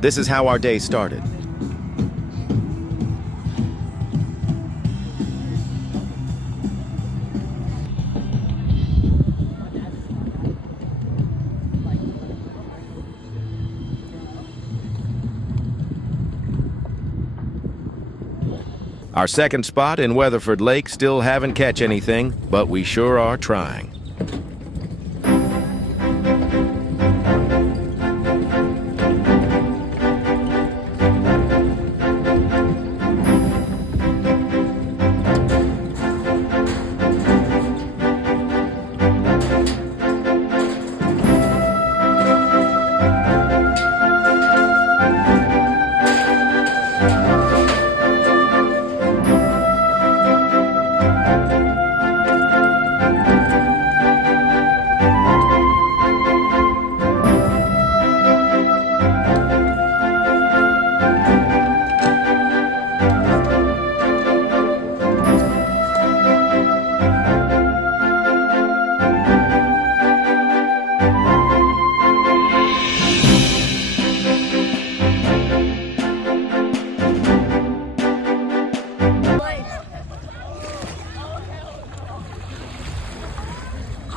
This is how our day started. Our second spot in Weatherford Lake still haven't catch anything, but we sure are trying.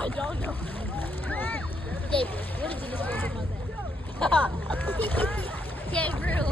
I don't know. Gabriel, what did you just about that? Gabriel.